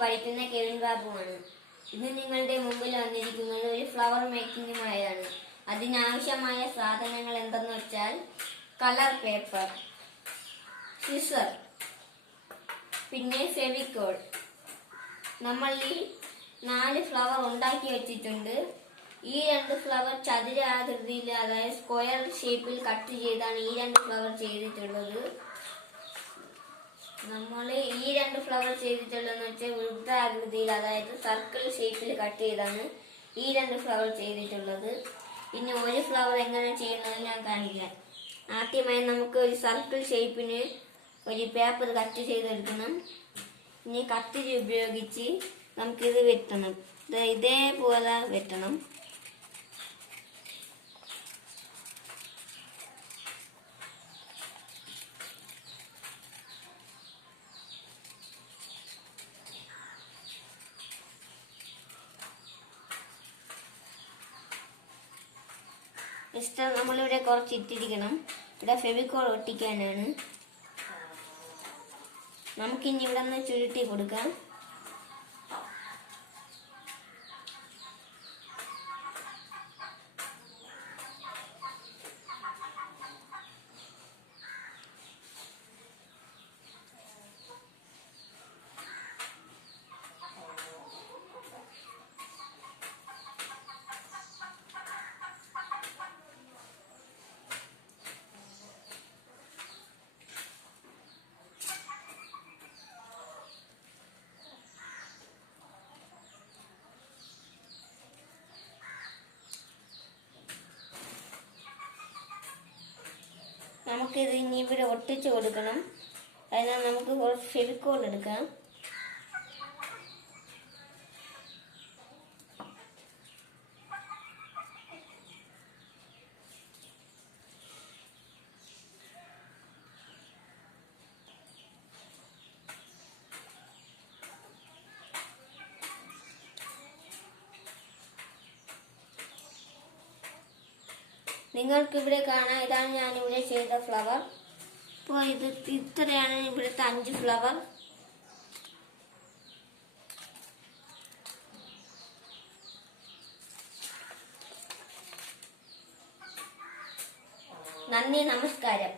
പഠിക്കുന്ന കെവിൻ ബാബുവാണ്. ഇന്ന് നിങ്ങളുടെ മുമ്പിൽ വന്നിരിക്കുന്നത് ഒരു ഫ്ലവർ മേക്കിങ്ങുമായാണ്. അതിനാവശ്യമായ സാധനങ്ങൾ എന്തെന്ന് വെച്ചാൽ കളർ പേപ്പർ, സിസർ, പിന്നെ ഫെവിക്കോൾ. നമ്മൾ ഈ 4 ഫ്ലവർ ഉണ്ടാക്കി വെച്ചിട്ടുണ്ട്. ഈ 2 ഫ്ലവർ ചതുരാകൃതിയിൽ, അതായത് സ്ക്വയർ ഷേപ്പിൽ കട്ട് ചെയ്താണ് ഈ 2 ഫ്ലവർ ചെയ്തിട്ടുള്ളത്. നമ്മൾ ഈ 2 ഫ്ലവർ ചെയ്തിട്ടുള്ളതെന്ന് വെച്ചാൽ വൃത്താകൃതിയിൽ, അതായത് സർക്കിൾ ഷേപ്പിൽ കട്ട് ചെയ്താണ് ഈ 2 ഫ്ലവർ ചെയ്തിട്ടുള്ളത്. പിന്നെ ഒരു ഫ്ലവർ എങ്ങനെ ചെയ്യുന്നത് ഞാൻ കാണിക്കാം. ആദ്യമായി നമുക്ക് ഒരു സർക്കിൾ ഷേപ്പിന് ഒരു പേപ്പർ കട്ട് ചെയ്തെടുക്കണം. ഇനി കത്തിരി ഉപയോഗിച്ച് നമുക്കിത് വെട്ടണം. ഇതേപോലെ വെട്ടണം. നെക്സ്റ്റ് നമ്മളിവിടെ കുറച്ച് ഇട്ടിരിക്കണം. ഇവിടെ ഫെവിക്കോൾ ഒട്ടിക്കാനാണ്. നമുക്കിനി ഇവിടെ നിന്ന് ചുരുട്ടി കൊടുക്കാം. നമുക്കിത് ഇനി ഇവിടെ ഒട്ടിച്ചു കൊടുക്കണം. അതിനാൽ നമുക്ക് കുറച്ച് ഫെവിക്കോൾ എടുക്കാം. നിങ്ങൾക്ക് ഇവിടെ കാണാം, ഇതാണ് ഞാനിവിടെ ചെയ്ത ഫ്ലവർ. ഇപ്പോൾ ഇത്രയാണ് ഇവിടുത്തെ 5 ഫ്ലവർ. നന്ദി, നമസ്കാരം.